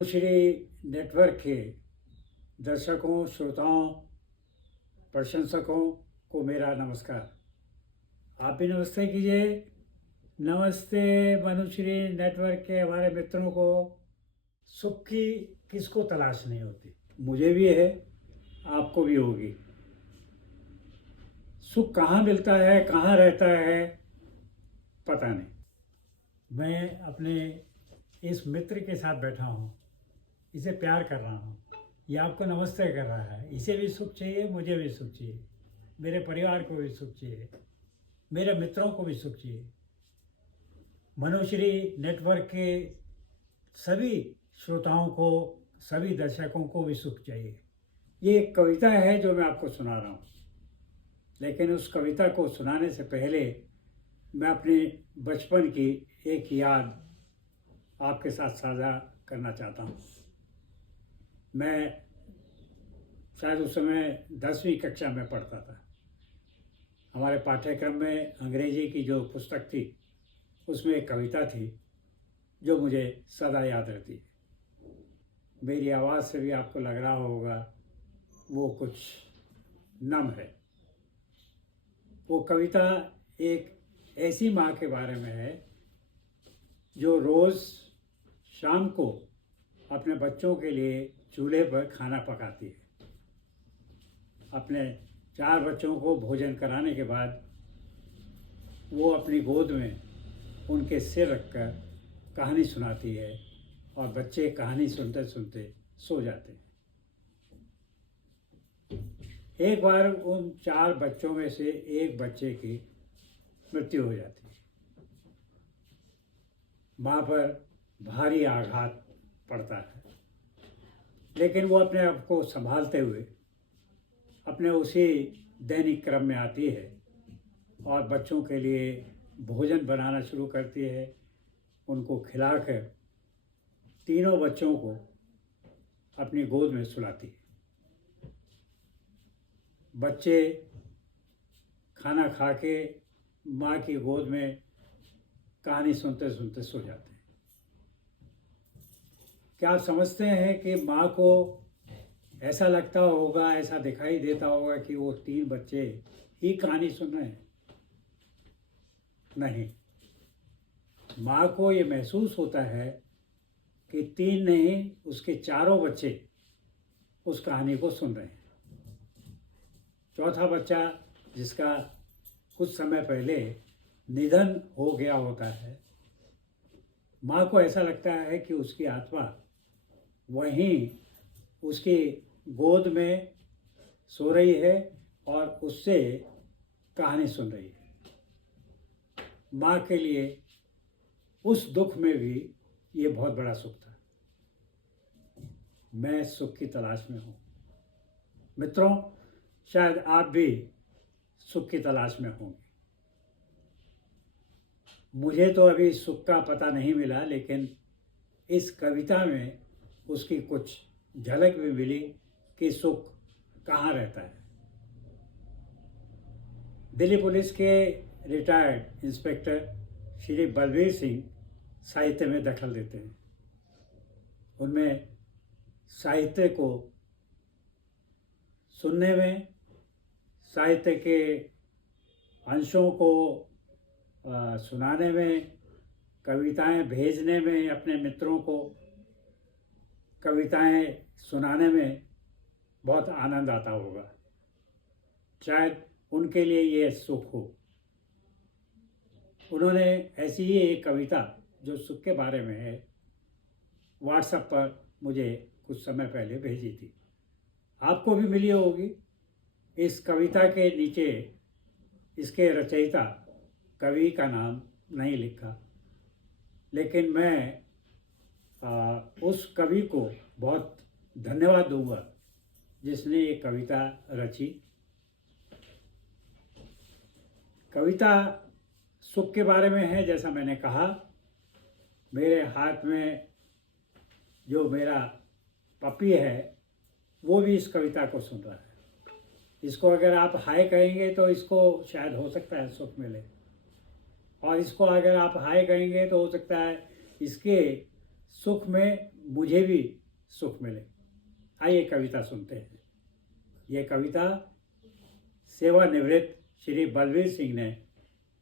Shri network के दर्शकों, श्रोताओं, प्रशंसकों को मेरा नमस्कार। आप भी नमस्ते कीजिए। नमस्ते मनुश्री नेटवर्क के हमारे मित्रों को। सुख की किसको तलाश नहीं होती? मुझे भी है, आपको भी होगी। सुख कहाँ मिलता है, कहाँ रहता है, पता नहीं। मैं अपने इस मित्र के साथ बैठा हूँ, इसे प्यार कर रहा हूँ, ये आपको नमस्ते कर रहा है। इसे भी सुख चाहिए, मुझे भी सुख चाहिए, मेरे परिवार को भी सुख चाहिए, मेरे मित्रों को भी सुख चाहिए। मनोश्री नेटवर्क के सभी श्रोताओं को, सभी दर्शकों को भी सुख चाहिए। ये एक कविता है जो मैं आपको सुना रहा हूँ, लेकिन उस कविता को सुनाने से पहले मैं अपने बचपन की एक याद आपके साथ साझा करना चाहता हूँ। मैं शायद उस समय 10वीं कक्षा में पढ़ता था। हमारे पाठ्यक्रम में अंग्रेजी की जो पुस्तक थी उसमें एक कविता थी जो मुझे सदा याद रहती है। मेरी आवाज़ से भी आपको लग रहा होगा वो कुछ नम है। वो कविता एक ऐसी माँ के बारे में है जो रोज़ शाम को अपने बच्चों के लिए चूल्हे पर खाना पकाती है। अपने 4 बच्चों को भोजन कराने के बाद वो अपनी गोद में उनके सिर रखकर कहानी सुनाती है और बच्चे कहानी सुनते सुनते सो जाते हैं। एक बार उन 4 बच्चों में से एक बच्चे की मृत्यु हो जाती है। माँ पर भारी आघात पड़ता है, लेकिन वो अपने आप को संभालते हुए अपने उसी दैनिक क्रम में आती है और बच्चों के लिए भोजन बनाना शुरू करती है। उनको खिलाकर तीनों बच्चों को अपनी गोद में सुलाती है। बच्चे खाना खा के माँ की गोद में कहानी सुनते सुनते सो जाते हैं। क्या आप समझते हैं कि माँ को ऐसा लगता होगा, ऐसा दिखाई देता होगा कि वो 3 बच्चे ही कहानी सुन रहे हैं? नहीं, माँ को ये महसूस होता है कि 3 नहीं, उसके 4 बच्चे उस कहानी को सुन रहे हैं। चौथा बच्चा, जिसका कुछ समय पहले निधन हो गया होता है, माँ को ऐसा लगता है कि उसकी आत्मा वहीं उसकी गोद में सो रही है और उससे कहानी सुन रही है। माँ के लिए उस दुख में भी ये बहुत बड़ा सुख था। मैं सुख की तलाश में हूँ। मित्रों, शायद आप भी सुख की तलाश में होंगे। मुझे तो अभी सुख का पता नहीं मिला, लेकिन इस कविता में उसकी कुछ झलक भी मिली कि सुख कहाँ रहता है। दिल्ली पुलिस के रिटायर्ड इंस्पेक्टर श्री बलबीर सिंह साहित्य में दखल देते हैं। उनमें साहित्य को सुनने में, साहित्य के अंशों को सुनाने में, कविताएं भेजने में, अपने मित्रों को कविताएं सुनाने में बहुत आनंद आता होगा। शायद उनके लिए ये सुख हो। उन्होंने ऐसी ही एक कविता जो सुख के बारे में है व्हाट्सएप पर मुझे कुछ समय पहले भेजी थी। आपको भी मिली होगी। इस कविता के नीचे इसके रचयिता कवि का नाम नहीं लिखा, लेकिन मैं उस कवि को बहुत धन्यवाद दूंगा जिसने ये कविता रची। कविता सुख के बारे में है। जैसा मैंने कहा, मेरे हाथ में जो मेरा पपी है वो भी इस कविता को सुन रहा है। इसको अगर आप हाय कहेंगे तो इसको शायद हो सकता है सुख मिले, और इसको अगर आप हाय कहेंगे तो हो सकता है इसके सुख में मुझे भी सुख मिले। आइए कविता सुनते हैं। ये कविता सेवानिवृत्त श्री बलवीर सिंह ने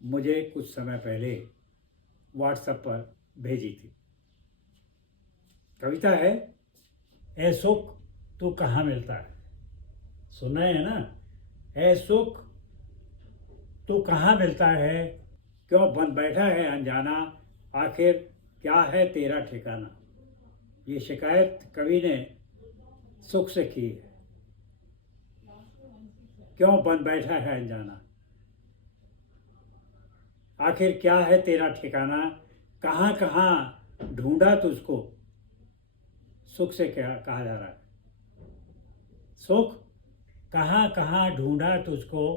मुझे कुछ समय पहले व्हाट्सएप पर भेजी थी। कविता है, ए सुख तू कहाँ मिलता है। सुना है ना? ए सुख तू कहाँ मिलता है, क्यों बन बैठा है अनजाना, आखिर क्या है तेरा ठिकाना। ये शिकायत कवि ने सुख से की है। क्यों बन बैठा है अनजाना, आखिर क्या है तेरा ठिकाना, कहाँ कहाँ ढूंढा तुझको। सुख से क्या कहा जा रहा है? सुख कहाँ कहाँ ढूंढा तुझको,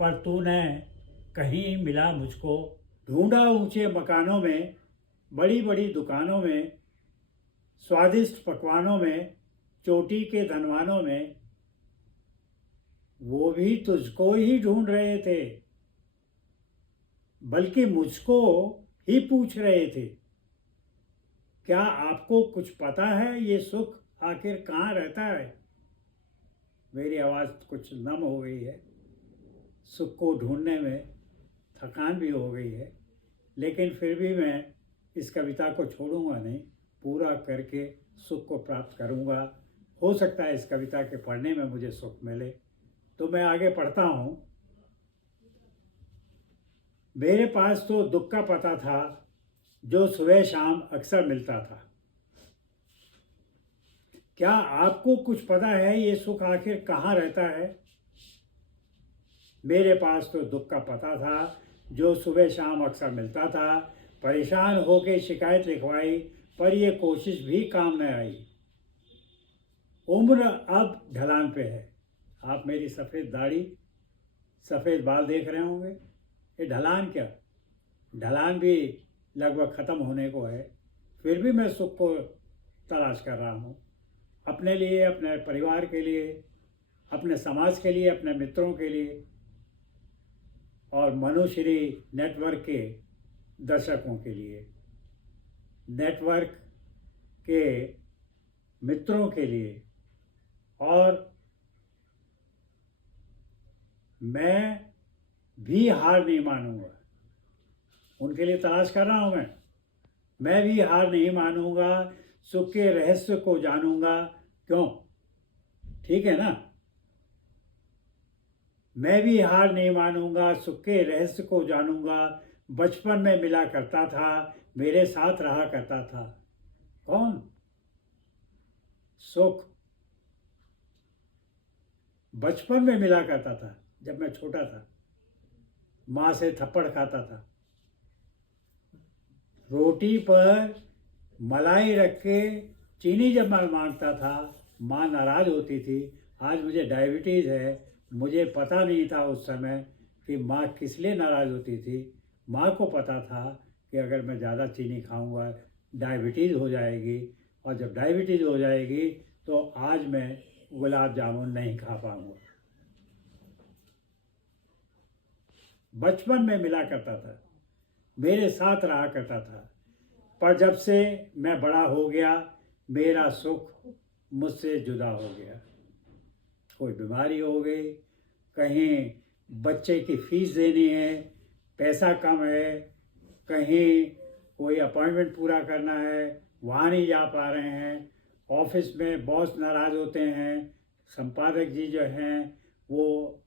पर तूने कहीं मिला मुझको। ढूंढा ऊंचे मकानों में, बड़ी बड़ी दुकानों में, स्वादिष्ट पकवानों में, चोटी के धनवानों में। वो भी तुझको ही ढूंढ रहे थे, बल्कि मुझको ही पूछ रहे थे। क्या आपको कुछ पता है ये सुख आखिर कहाँ रहता है। मेरी आवाज़ कुछ नम हो गई है। सुख को ढूंढने में थकान भी हो गई है, लेकिन फिर भी मैं इस कविता को छोड़ूंगा नहीं, पूरा करके सुख को प्राप्त करूंगा। हो सकता है इस कविता के पढ़ने में मुझे सुख मिले। तो मैं आगे पढ़ता हूँ। मेरे पास तो दुख का पता था, जो सुबह शाम अक्सर मिलता था। क्या आपको कुछ पता है ये सुख आखिर कहाँ रहता है। मेरे पास तो दुख का पता था, जो सुबह शाम अक्सर मिलता था। परेशान होकर शिकायत लिखवाई, पर ये कोशिश भी काम न आई। उम्र अब ढलान पे है। आप मेरी सफ़ेद दाढ़ी, सफ़ेद बाल देख रहे होंगे। ये ढलान क्या, ढलान भी लगभग ख़त्म होने को है। फिर भी मैं सुख को तलाश कर रहा हूँ, अपने लिए, अपने परिवार के लिए, अपने समाज के लिए, अपने मित्रों के लिए और मनुश्री नेटवर्क के दर्शकों के लिए, नेटवर्क के मित्रों के लिए। और मैं भी हार नहीं मानूंगा, उनके लिए तलाश कर रहा हूँ मैं भी हार नहीं मानूंगा, सुख के रहस्य को जानूंगा। क्यों? ठीक है ना? मैं भी हार नहीं मानूंगा, सुख के रहस्य को जानूंगा। बचपन में मिला करता था, मेरे साथ रहा करता था। कौन? सुख बचपन में मिला करता था, जब मैं छोटा था। माँ से थप्पड़ खाता था, रोटी पर मलाई रख के चीनी जब मैं मांगता था, माँ नाराज़ होती थी। आज मुझे डायबिटीज़ है, मुझे पता नहीं था उस समय कि माँ किस लिए नाराज़ होती थी। माँ को पता था कि अगर मैं ज़्यादा चीनी खाऊंगा डायबिटीज़ हो जाएगी, और जब डायबिटीज़ हो जाएगी तो आज मैं गुलाब जामुन नहीं खा पाऊंगा। बचपन में मिला करता था, मेरे साथ रहा करता था, पर जब से मैं बड़ा हो गया, मेरा सुख मुझसे जुदा हो गया। कोई बीमारी हो गई, कहीं बच्चे की फीस देनी है, पैसा कम है, कहीं कोई अपॉइंटमेंट पूरा करना है, वहाँ नहीं जा पा रहे हैं, ऑफिस में बॉस नाराज़ होते हैं, संपादक जी जो हैं वो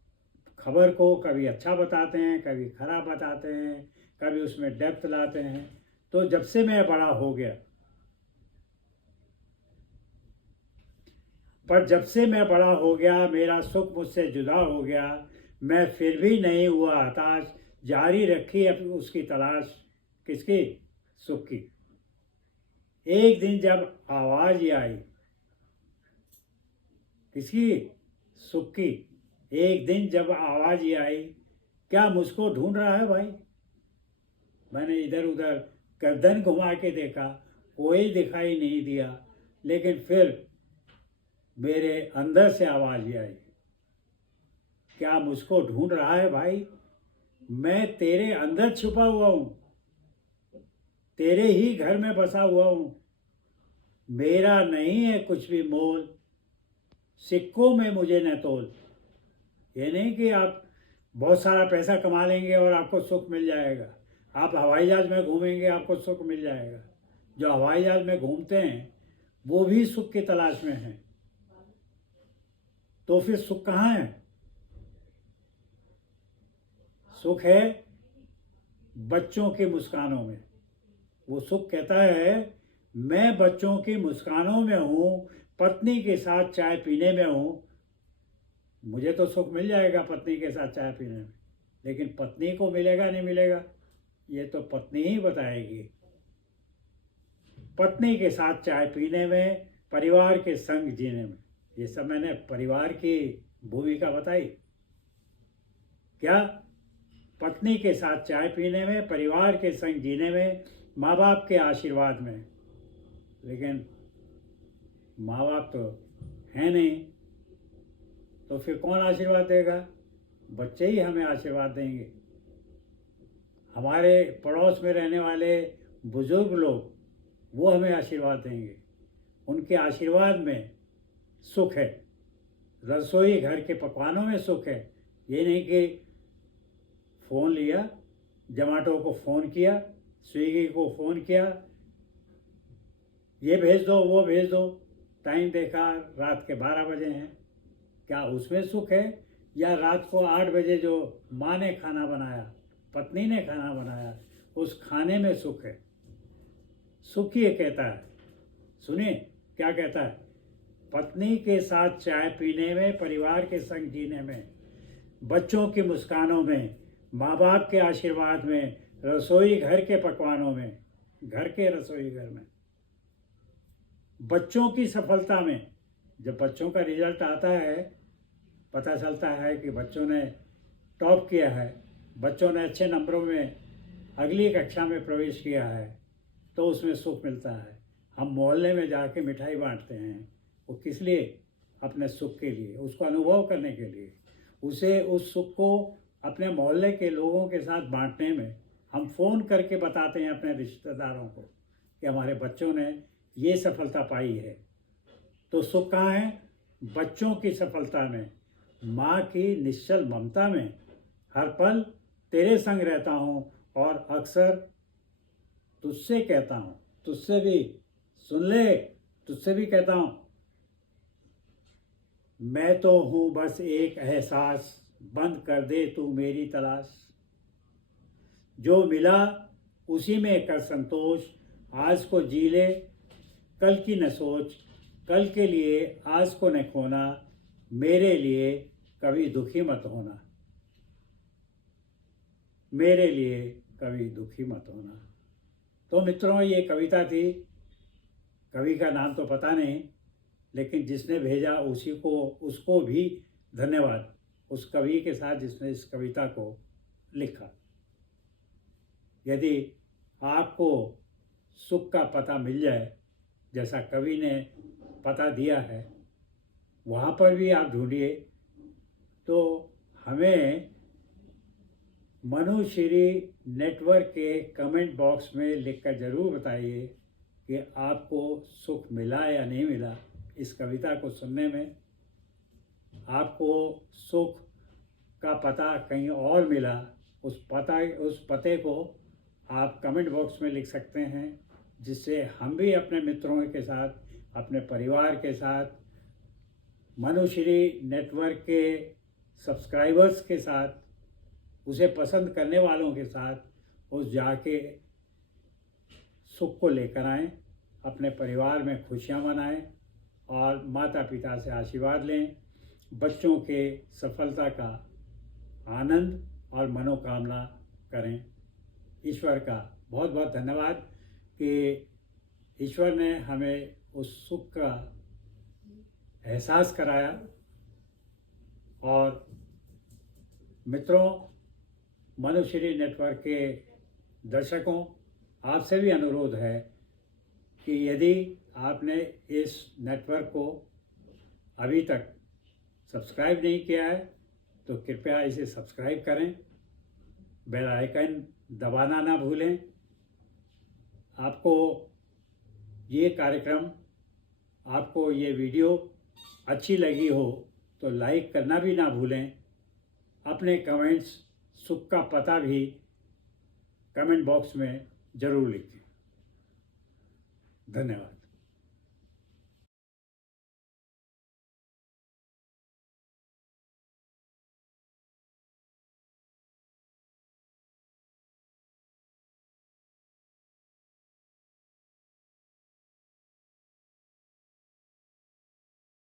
खबर को कभी अच्छा बताते हैं, कभी खराब बताते हैं, कभी उसमें डेप्थ लाते हैं। तो जब से मैं बड़ा हो गया, पर जब से मैं बड़ा हो गया, मेरा सुख मुझसे जुदा हो गया। मैं फिर भी नहीं हुआ हताश, जारी रखी अपनी उसकी तलाश। किसकी? सुख की। एक दिन जब आवाज़ ही आई, किसकी? सुख की। एक दिन जब आवाज़ ही आई, क्या मुझको ढूंढ रहा है भाई। मैंने इधर उधर गर्दन घुमा के देखा, कोई दिखाई नहीं दिया, लेकिन फिर मेरे अंदर से आवाज़ ही आई, क्या मुझको ढूंढ रहा है भाई। मैं तेरे अंदर छुपा हुआ हूँ, तेरे ही घर में बसा हुआ हूँ, मेरा नहीं है कुछ भी मोल, सिक्कों में मुझे न तोल। ये नहीं कि आप बहुत सारा पैसा कमा लेंगे और आपको सुख मिल जाएगा। आप हवाई जहाज़ में घूमेंगे, आपको सुख मिल जाएगा। जो हवाई जहाज़ में घूमते हैं वो भी सुख की तलाश में हैं। तो फिर सुख कहाँ है? सुख है बच्चों की मुस्कानों में। वो सुख कहता है मैं बच्चों की मुस्कानों में हूँ, पत्नी के साथ चाय पीने में हूँ। मुझे तो सुख मिल जाएगा पत्नी के साथ चाय पीने में, लेकिन पत्नी को मिलेगा नहीं मिलेगा ये तो पत्नी ही बताएगी। पत्नी के साथ चाय पीने में, परिवार के संग जीने में। ये सब मैंने परिवार की भूमिका बताई क्या? पत्नी के साथ चाय पीने में, परिवार के संग जीने में, माँ बाप के आशीर्वाद में। लेकिन माँ बाप तो हैं नहीं, तो फिर कौन आशीर्वाद देगा? बच्चे ही हमें आशीर्वाद देंगे। हमारे पड़ोस में रहने वाले बुजुर्ग लोग वो हमें आशीर्वाद देंगे। उनके आशीर्वाद में सुख है। रसोई घर के पकवानों में सुख है। ये नहीं कि फ़ोन लिया, जोमाटो को फ़ोन किया, स्विगी को फ़ोन किया, ये भेज दो वो भेज दो, टाइम देखा रात के 12 बजे हैं। क्या उसमें सुख है? या रात को 8 बजे जो माँ ने खाना बनाया, पत्नी ने खाना बनाया, उस खाने में सुख है? सुख ये कहता है, सुनिए क्या कहता है, पत्नी के साथ चाय पीने में, परिवार के संग जीने में, बच्चों की मुस्कानों में, माँ बाप के आशीर्वाद में, रसोई घर के पकवानों में, घर के रसोई घर में, बच्चों की सफलता में। जब बच्चों का रिजल्ट आता है, पता चलता है कि बच्चों ने टॉप किया है, बच्चों ने अच्छे नंबरों में अगली कक्षा में प्रवेश किया है, तो उसमें सुख मिलता है। हम मोहल्ले में जाके मिठाई बांटते हैं, वो किस लिए? अपने सुख के लिए, उसको अनुभव करने के लिए। उसे उस सुख को अपने मोहल्ले के लोगों के साथ बांटने में हम फ़ोन करके बताते हैं अपने रिश्तेदारों को कि हमारे बच्चों ने ये सफलता पाई है। तो सुख कहाँ है? बच्चों की सफलता में, माँ की निश्चल ममता में। हर पल तेरे संग रहता हूँ और अक्सर तुझसे कहता हूँ, तुझसे भी सुन ले, तुझसे भी कहता हूँ, मैं तो हूँ बस एक एहसास, बंद कर दे तू मेरी तलाश। जो मिला उसी में कर संतोष, आज को जी ले कल की न सोच। कल के लिए आज को न खोना, मेरे लिए कभी दुखी मत होना, मेरे लिए कभी दुखी मत होना। तो मित्रों, ये कविता थी। कवि का नाम तो पता नहीं, लेकिन जिसने भेजा उसी को, उसको भी धन्यवाद, उस कवि के साथ जिसने इस कविता को लिखा। यदि आपको सुख का पता मिल जाए, जैसा कवि ने पता दिया है, वहाँ पर भी आप ढूंढिए। तो हमें मनुश्री नेटवर्क के कमेंट बॉक्स में लिखकर ज़रूर बताइए कि आपको सुख मिला या नहीं मिला इस कविता को सुनने में। आपको सुख का पता कहीं और मिला, उस पते को आप कमेंट बॉक्स में लिख सकते हैं, जिससे हम भी अपने मित्रों के साथ, अपने परिवार के साथ, मनुश्री नेटवर्क के सब्सक्राइबर्स के साथ, उसे पसंद करने वालों के साथ उस जाके सुख को लेकर आएँ, अपने परिवार में खुशियाँ मनाएं और माता पिता से आशीर्वाद लें। बच्चों के सफलता का आनंद और मनोकामना करें। ईश्वर का बहुत बहुत धन्यवाद कि ईश्वर ने हमें उस सुख का एहसास कराया। और मित्रों, मनुश्री नेटवर्क के दर्शकों, आपसे भी अनुरोध है कि यदि आपने इस नेटवर्क को अभी तक सब्सक्राइब नहीं किया है तो कृपया इसे सब्सक्राइब करें, बेल आइकन दबाना ना भूलें। आपको ये कार्यक्रम आपको ये वीडियो अच्छी लगी हो तो लाइक करना भी ना भूलें। अपने कमेंट्स, सुख का पता भी कमेंट बॉक्स में ज़रूर लिखें। धन्यवाद।